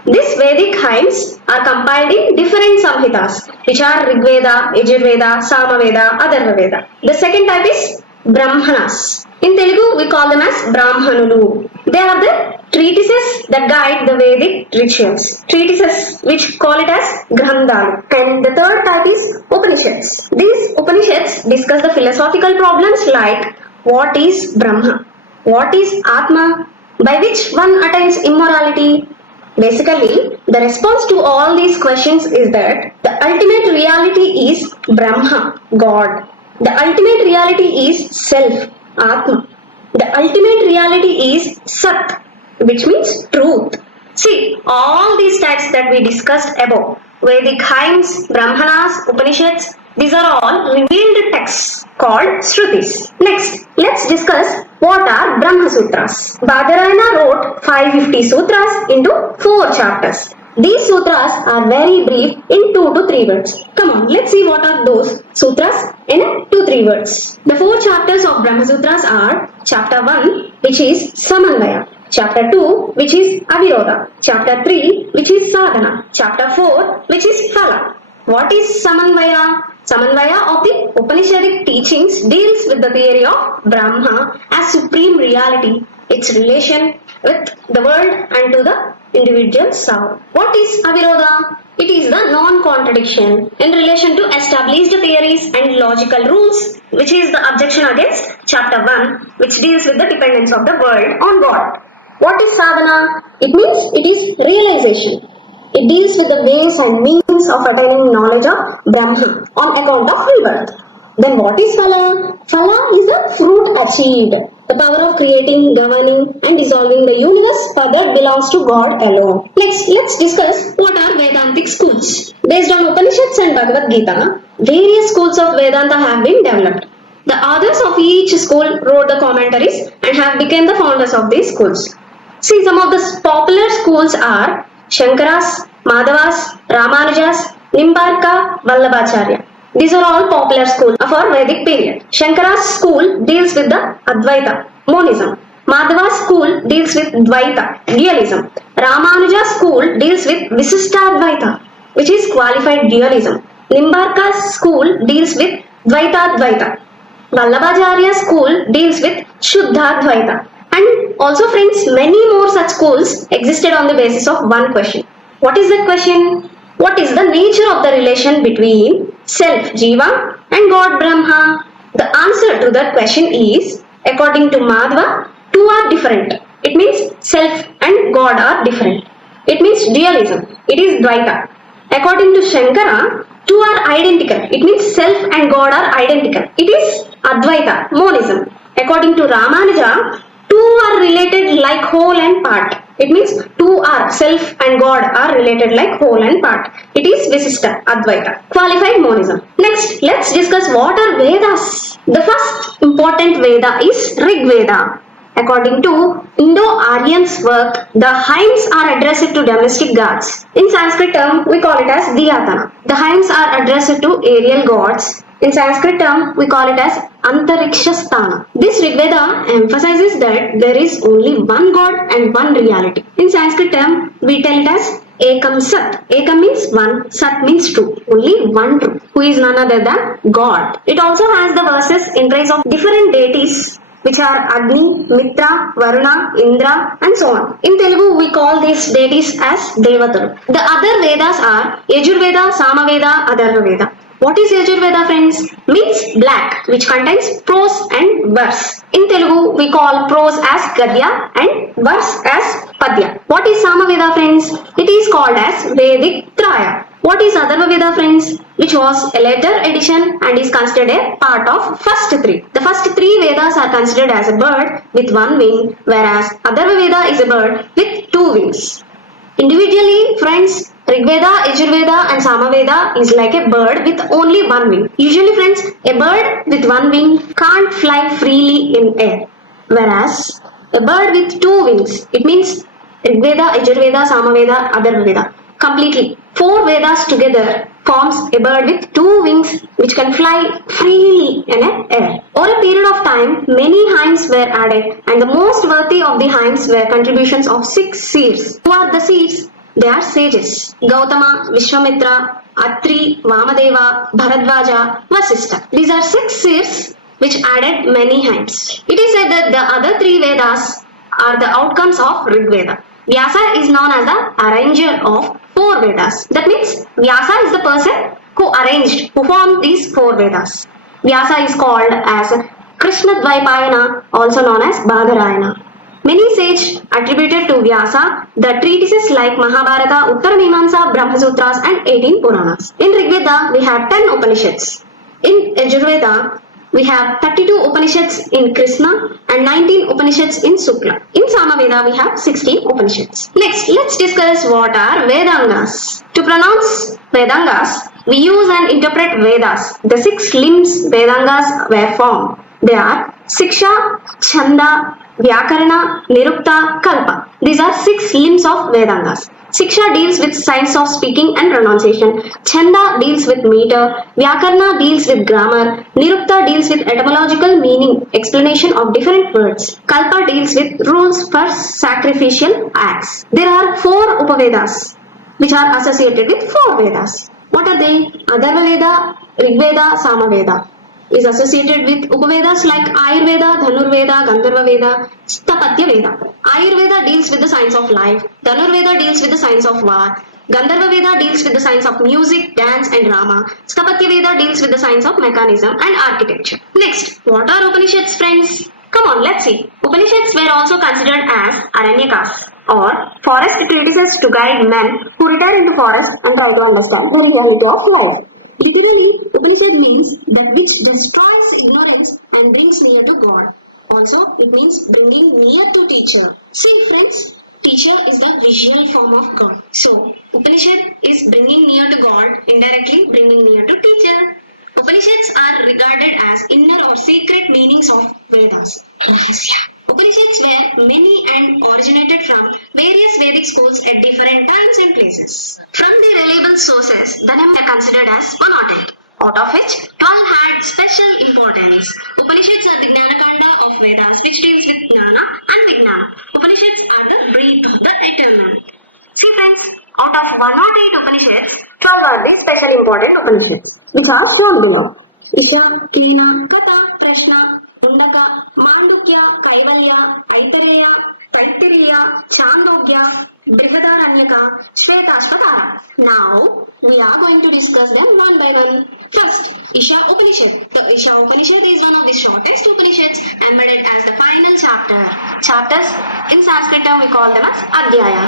These Vedic hymns are compiled in different samhitas, which are Rigveda, Yajurveda, Samaveda, Atharvaveda. The second type is Brahmanas. In Telugu, we call them as Brahmanulu. They are the treatises that guide the Vedic rituals. Treatises which call it as Grandhalu. And the third type is Upanishads. These Upanishads discuss the philosophical problems like what is Brahma? What is Atma? By which one attains immorality? Basically, the response to all these questions is that the ultimate reality is Brahma, God. The ultimate reality is self, Atma. The ultimate reality is Sat, which means truth. See, all these types that we discussed above, Vedic hymns, Brahmanas, Upanishads, these are all revealed texts called Shrutis. Next, let's discuss what are Brahma Sutras. Badarayana wrote 550 sutras into 4 chapters. These sutras are very brief in 2 to 3 words. Come on, let's see what are those sutras in 2-3 words. The 4 chapters of Brahma Sutras are Chapter 1, which is Samanvaya. Chapter 2, which is Avirodha. Chapter 3, which is Sadhana. Chapter 4, which is Phala. What is Samanvaya? Samanvaya of the Upanishadic teachings deals with the theory of Brahma as supreme reality, its relation with the world and to the individual soul. What is Avirodha? It is the non-contradiction in relation to established theories and logical rules, which is the objection against Chapter 1, which deals with the dependence of the world on God. What is sadhana? It means it is realization. It deals with the ways and means of attaining knowledge of Brahma on account of rebirth. Then what is phala? Phala is the fruit achieved, the power of creating, governing and dissolving the universe further belongs to God alone. Next, let's discuss what are Vedantic schools. Based on Upanishads and Bhagavad Gita, various schools of Vedanta have been developed. The authors of each school wrote the commentaries and have become the founders of these schools. See, some of the popular schools are Shankaras, Madhavas, Ramanujas, Nimbarka, Vallabhacharya. These are all popular schools of our Vedic period. Shankara's school deals with the Advaita, monism. Madhava's school deals with Dvaita, dualism. Ramanuja's school deals with Visishtadvaita, which is qualified dualism. Nimbarka's school deals with Dvaita. Vallabhacharya's school deals with Shuddhadvaita. And also friends, many more such schools existed on the basis of one question. What is that question? What is the nature of the relation between self, Jiva, and God, Brahma? The answer to that question is, according to Madhava, two are different. It means self and God are different. It means dualism. It is Dvaita. According to Shankara, two are identical. It means self and God are identical. It is Advaita, monism. According to Ramanuja, two are related like whole and part. It means two are self and God are related like whole and part. It is Visishta, Advaita, qualified monism. Next, let's discuss what are Vedas. The first important Veda is Rig Veda. According to Indo-Aryan's work, the hymns are addressed to domestic gods. In Sanskrit term, we call it as Diyatana. The hymns are addressed to aerial gods. In Sanskrit term, we call it as Antarikshasthana. This Rig Veda emphasizes that there is only one God and one reality. In Sanskrit term, we tell it as Ekam Sat. Ekam means one, Sat means true. Only one truth, who is none other than God. It also has the verses in praise of different deities, which are Agni, Mitra, Varuna, Indra and so on. In Telugu, we call these deities as Devatalu. The other Vedas are Yajurveda, Samaveda, Atharva Veda. What is Yajurveda, friends? Means black, which contains prose and verse. In Telugu, we call prose as Gadya and verse as Padya. What is Samaveda, friends? It is called as Vedic Traya. What is Atharva Veda, friends? Which was a later edition and is considered a part of first three. The first three Vedas are considered as a bird with one wing, whereas Atharva Veda is a bird with two wings. Individually, friends, Rig Veda, Yajurveda and Samaveda is like a bird with only one wing. Usually, friends, a bird with one wing can't fly freely in air. Whereas, a bird with two wings, it means Rig Veda, Yajurveda, Samaveda, Atharva Veda. Completely. 4 Vedas together forms a bird with two wings which can fly freely in air. Over a period of time, many hymns were added and the most worthy of the hymns were contributions of 6 seers. Who are the seers? They are sages. Gautama, Vishwamitra, Atri, Vamadeva, Bharadvaja, Vasistha. These are 6 seers which added many hymns. It is said that the other 3 Vedas are the outcomes of Rig Veda. Vyasa is known as the arranger of 4 Vedas. That means Vyasa is the person who formed these 4 Vedas. Vyasa is called as Krishnadvaipayana, also known as Badarayana. Many sages attributed to Vyasa the treatises like Mahabharata, Uttaramimamsa, Brahmasutras and 18 Puranas. In Rigveda, we have 10 Upanishads. In Yajurveda, we have 32 Upanishads in Krishna and 19 Upanishads in Sukla. In Samaveda, we have 16 Upanishads. Next, let's discuss what are Vedangas. To pronounce Vedangas, we use and interpret Vedas. The 6 limbs Vedangas were formed. They are Siksha, Chanda, Vyakarana, Nirukta, Kalpa. These are 6 limbs of Vedangas. Siksha deals with science of speaking and pronunciation. Chanda deals with meter. Vyakarana deals with grammar. Nirukta deals with etymological meaning, explanation of different words. Kalpa deals with rules for sacrificial acts. There are 4 Upavedas which are associated with 4 Vedas. What are they? Atharva Veda, Rigveda, Samaveda is associated with Upavedas like Ayurveda, Dhanurveda, Gandharva Veda, Sthapatya Veda. Ayurveda deals with the science of life, Dhanurveda deals with the science of war, Gandharva Veda deals with the science of music, dance and drama, Sthapatya Veda deals with the science of mechanism and architecture. Next, what are Upanishads, friends? Come on, let's see. Upanishads were also considered as Aranyakas or forest treatises to guide men who retire into forest and try to understand the reality of life. Literally, Upanishad means that which destroys ignorance and brings near to God. Also, it means bringing near to teacher. See friends, teacher is the visual form of God. So, Upanishad is bringing near to God, indirectly bringing near to teacher. Upanishads are regarded as inner or secret meanings of Vedas. Upanishads were many and originated from various Vedic schools at different times and places. From the reliable sources, the number are considered as 108, out of which 12 had special importance. Upanishads are the Jnanakanda of Vedas, which deals with Jnana and Vijnana. Upanishads are the breath of the eternal. See friends, out of 108 Upanishads, 12 are the special important Upanishads, which are shown below. Isha, Kena, Katha, Prashna, Mundaka, Mandukya, Kaivalya, Aitareya, Taittiriya, Chandogya, Brihadaranyaka, Shvetashvatara. Now, we are going to discuss them one by one. First, Isha Upanishad. The Isha Upanishad is one of the shortest Upanishads embedded as the final chapter. Chapters in Sanskrit we call them as Adhyaya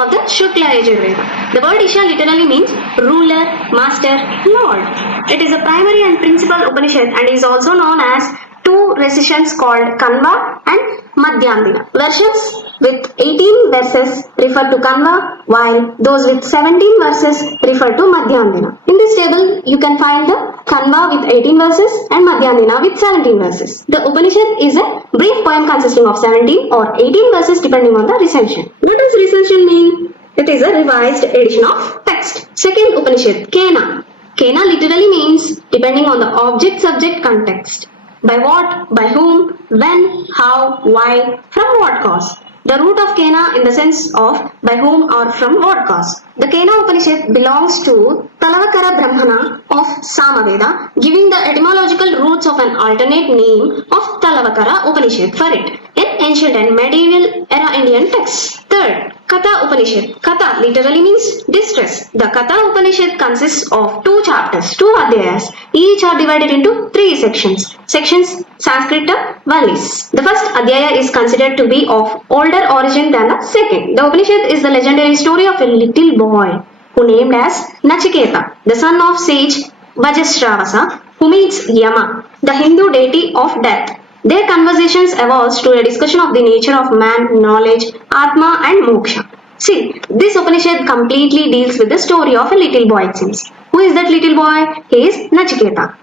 of the Shukla Yajurveda. The word Isha literally means ruler, master, lord. It is a primary and principal Upanishad and is also known as 2 recitations called Kanva and Madhyandina. Versions with 18 verses refer to Kanva, while those with 17 verses refer to Madhyandina. In this table, you can find the Kanva with 18 verses and Madhyandina with 17 verses. The Upanishad is a brief poem consisting of 17 or 18 verses depending on the recension. What does recension mean? It is a revised edition of text. Second Upanishad, Kena. Kena literally means depending on the object-subject context. By what, by whom, when, how, why, from what cause. The root of Kena in the sense of by whom or from what cause. The Kena Upanishad belongs to Talavakara Brahmana of Samaveda, giving the etymological roots of an alternate name of Talavakara Upanishad for it in ancient and medieval era Indian texts. Third, Katha Upanishad. Katha literally means distress. The Katha Upanishad consists of 2 chapters, 2 adhyayas. Each are divided into 3 sections. Sections Sanskrita, Valis. The first adhyaya is considered to be of older origin than the second. The Upanishad is the legendary story of a little boy who named as Nachiketa, the son of sage Vajasravasa, who meets Yama, the Hindu deity of death. Their conversations evolves to a discussion of the nature of man, knowledge, Atma and Moksha. See, this Upanishad completely deals with the story of a little boy, it seems. Who is that little boy? He is Nachiketa.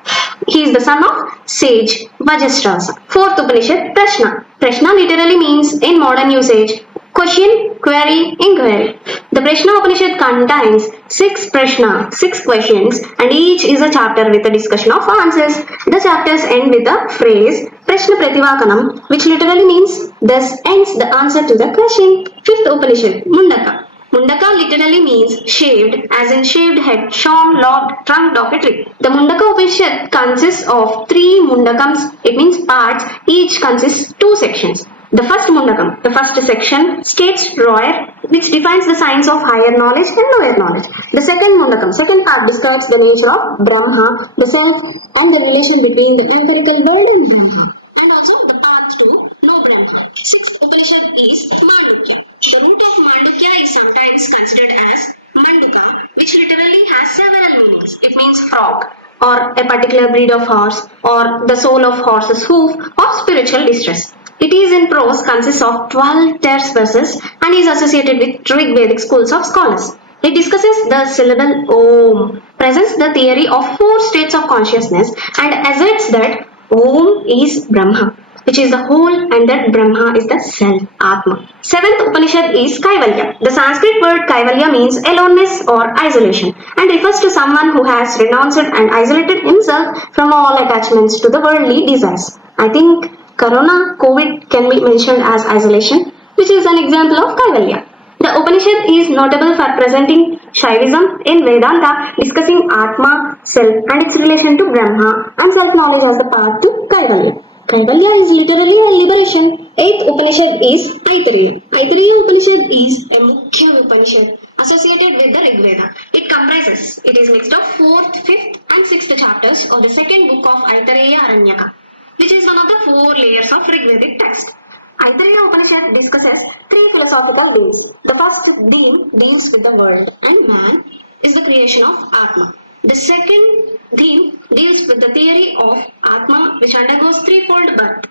He is the son of sage Vajasravasa. Fourth Upanishad, Prashna. Prashna literally means in modern usage question, query, inquiry. The Prashna Upanishad contains 6 Prashna, 6 questions, and each is a chapter with a discussion of answers. The chapters end with the phrase Prashna Prativakanam, which literally means thus ends the answer to the question. Fifth Upanishad, Mundaka. Mundaka literally means shaved, as in shaved head, shorn, lopped, trunk, docketry. The Mundaka Upanishad consists of 3 Mundakams, it means parts, each consists 2 sections. The first Mundakam, the first section, states Royer, which defines the science of higher knowledge and lower knowledge. The second Mundakam, second part, describes the nature of Brahma, the self, and the relation between the empirical world and Brahma. And also the path to know Brahma. Sixth Upanishad is Mandukya. The root of Mandukya is sometimes considered as Manduka, which literally has several meanings. It means frog, or a particular breed of horse, or the sole of horse's hoof, or spiritual distress. It is in prose, consists of 12 terse verses, and is associated with Rig-Vedic schools of scholars. It discusses the syllable Om, presents the theory of 4 states of consciousness, and asserts that Om is Brahma, which is the whole, and that Brahma is the self, Atma. Seventh Upanishad is Kaivalya. The Sanskrit word Kaivalya means aloneness or isolation, and refers to someone who has renounced and isolated himself from all attachments to the worldly desires. I think COVID can be mentioned as isolation, which is an example of Kaivalya. The Upanishad is notable for presenting Shaivism in Vedanta, discussing Atma, self, and its relation to Brahma, and self-knowledge as the path to Kaivalya. Kaivalya is literally a liberation. Eighth Upanishad is Aitareya. Aitareya Upanishad is a Mukhya Upanishad associated with the Rig Veda. It is mixed of 4th, 5th, and 6th chapters of the second book of Aitareya Aranyaka, which is one of the 4 layers of Rig Vedic text. Aitareya Upanishad discusses 3 philosophical themes. The first theme deals with the world and man is the creation of Atma. The second theme deals with the theory of Atma, which undergoes 3-fold birth.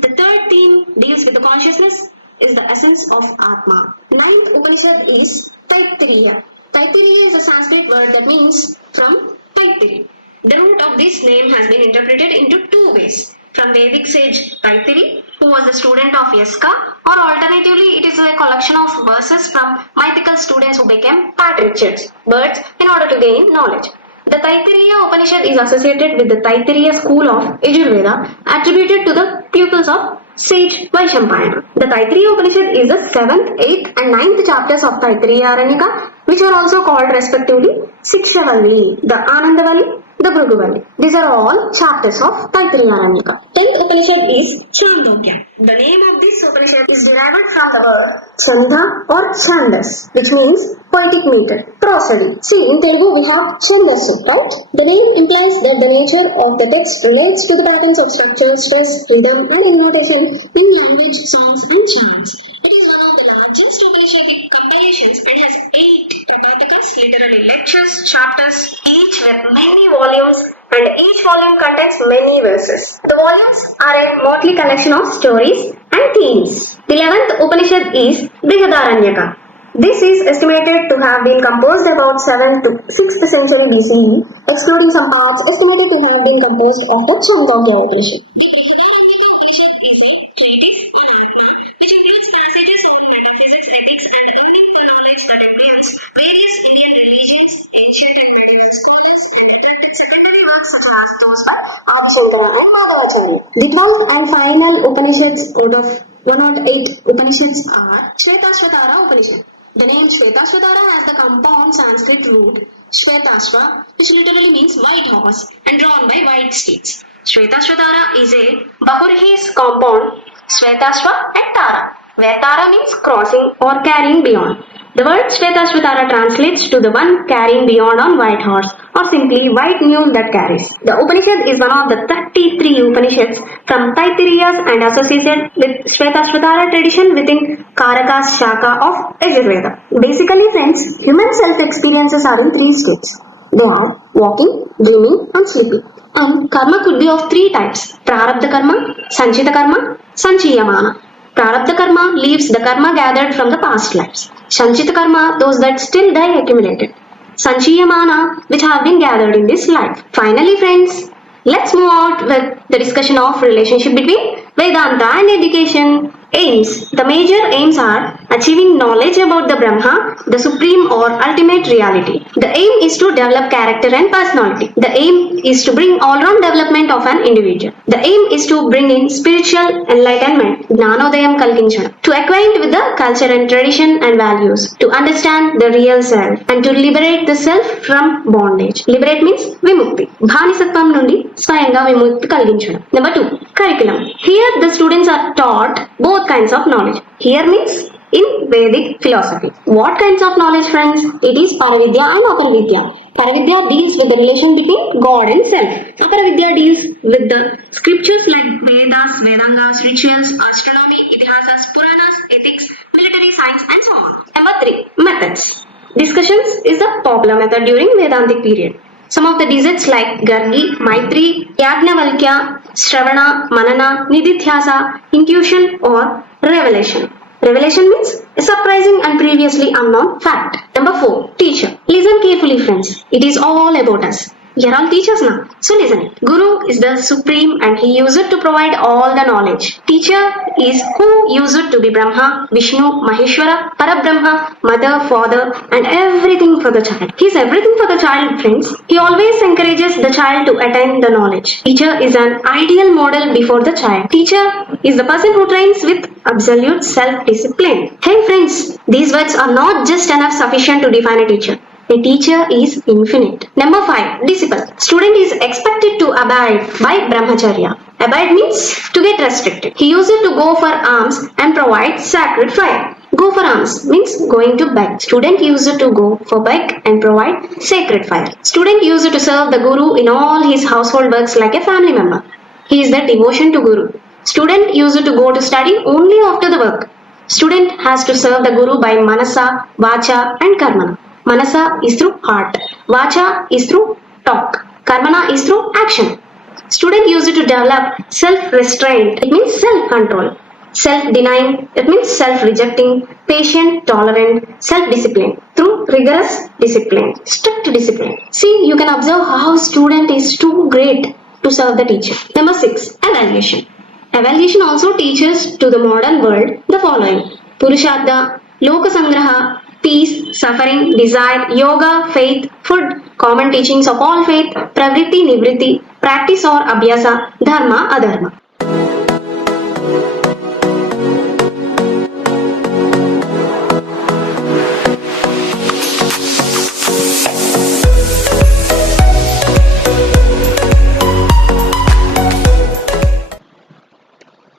The third theme deals with the consciousness is the essence of Atma. Ninth Upanishad is Taittiriya. Taittiriya is a Sanskrit word that means from Taittiri. The root of this name has been interpreted into 2 ways. From Vedic sage Taittiri, who was the student of Yaska, or alternatively it is a collection of verses from mythical students who became patriarchs, birds, in order to gain knowledge. The Taittiriya Upanishad is associated with the Taittiriya school of Yajurveda, attributed to the pupils of sage Vaishampayana. The Taittiriya Upanishad is the 7th, 8th, and 9th chapters of Taittiriya Aranyaka, which are also called respectively Shikshavalli, the Anandavalli, the Bhruguvalli. These are all chapters of Taittiriya Aranyaka. 10th Upanishad is Chandogya. The name of this Upanishad is derived from the word Chanda or Chandas, which means poetic meter, prosody. See, in Telugu we have Chandasu, right? The name implies that the nature of the text relates to the patterns of structure, stress, rhythm, and intonation in language, songs, and chants. It is one of the largest Upanishadic compilations and has 8 Tripitakas, literally lectures, chapters, each with many volumes, and each volume contains many verses. The volumes are a motley collection of stories and themes. The 11th Upanishad is Brihadaranyaka. This is estimated to have been composed about 7th to 6th century BCE, excluding some parts estimated to have been composed after Chandogya Upanishad. The Brihadaranyaka Upanishad is a treatise on Atma, which includes passages on metaphysics, ethics, and earning the knowledge that entails various Indian religions, ancient and medieval scholars, and athletics, and many works such as those by Adi Shankara and Madhavacharya. The 12th and final Upanishads out of 108 Upanishads are Shvetashvatara Upanishad. The name Shvetashvatara has the compound Sanskrit root Shvetashva, which literally means white horse and drawn by white steeds. Shvetashvatara is a Bahurihis compound Shvetashva and Tara, where Tara means crossing or carrying beyond. The word Shvetashvatara translates to the one carrying beyond on white horse, or simply white mule that carries. The Upanishad is one of the 33 Upanishads from Taittiriya and associated with Shvetashvatara tradition within Karaka's Shaka of Yajurveda. Basically friends, human self-experiences are in 3 states. They are walking, dreaming, and sleeping. And karma could be of 3 types: Prarabdha karma, Sanchita karma, Sanchiyamana. Prarabdha karma leaves the karma gathered from the past lives. Sanchita karma, those that still die accumulated. Sanchiyamana, which have been gathered in this life. Finally friends, let's move out with the discussion of relationship between Vedanta and education. Aims. The major aims are Achieving knowledge about the Brahma, the supreme or ultimate reality. The aim is to develop character and personality. The aim is to bring all-round development of an individual. The aim is to bring in spiritual enlightenment, gnanodayam kalginchana, to acquaint with the culture and tradition and values, to understand the real self, and to liberate the self from bondage. Liberate means vimukti. Bhanisatvam nundi swayanga vimukti kalginchana. Number 2. Curriculum. Here the students are taught both kinds of knowledge. Here means in Vedic philosophy. What kinds of knowledge, friends? It is Paravidya and Aparavidya. Paravidya deals with the relation between God and self. Aparavidya deals with the scriptures like Vedas, Vedangas, rituals, astronomy, Itihasas, Puranas, ethics, military science and so on. Number 3. Methods. Discussions is the popular method during Vedantic period. Some of the deserts like Gargi, Maitri, Yajnavalkya, Shravana, Manana, Nididhyasa, intuition or revelation. Revelation means a surprising and previously unknown fact. Number 4. Teacher. Listen carefully, friends. It is all about us. You are all teachers now. So listen it. Guru is the supreme and he used it to provide all the knowledge. Teacher is who used it to be Brahma, Vishnu, Maheshwara, Parabrahma, mother, father and everything for the child. He is everything for the child, friends. He always encourages the child to attain the knowledge. Teacher is an ideal model before the child. Teacher is the person who trains with absolute self-discipline. Hey friends, these words are not just enough sufficient to define a teacher. A teacher is infinite. Number 5. Disciple. Student is expected to abide by Brahmacharya. Abide means to get restricted. He used to go for alms and provide sacred fire. Go for alms means going to beg. Student used to go for beg and provide sacred fire. Student used to serve the Guru in all his household works like a family member. He is the devotion to Guru. Student used to go to study only after the work. Student has to serve the Guru by Manasa, Vacha and Karmana. Manasa is through heart. Vacha is through talk. Karmana is through action. Student used to develop self-restraint. It means self-control. Self-denying. It means self-rejecting. Patient, tolerant, self-discipline. Through rigorous discipline. Strict discipline. See, you can observe how student is too great to serve the teacher. Number 6. Evaluation. Evaluation also teaches to the modern world the following. Purushartha, Loka Sangraha, peace, suffering, desire, yoga, faith, food, common teachings of all faith, pravritti, nivritti, practice or abhyasa, dharma, adharma.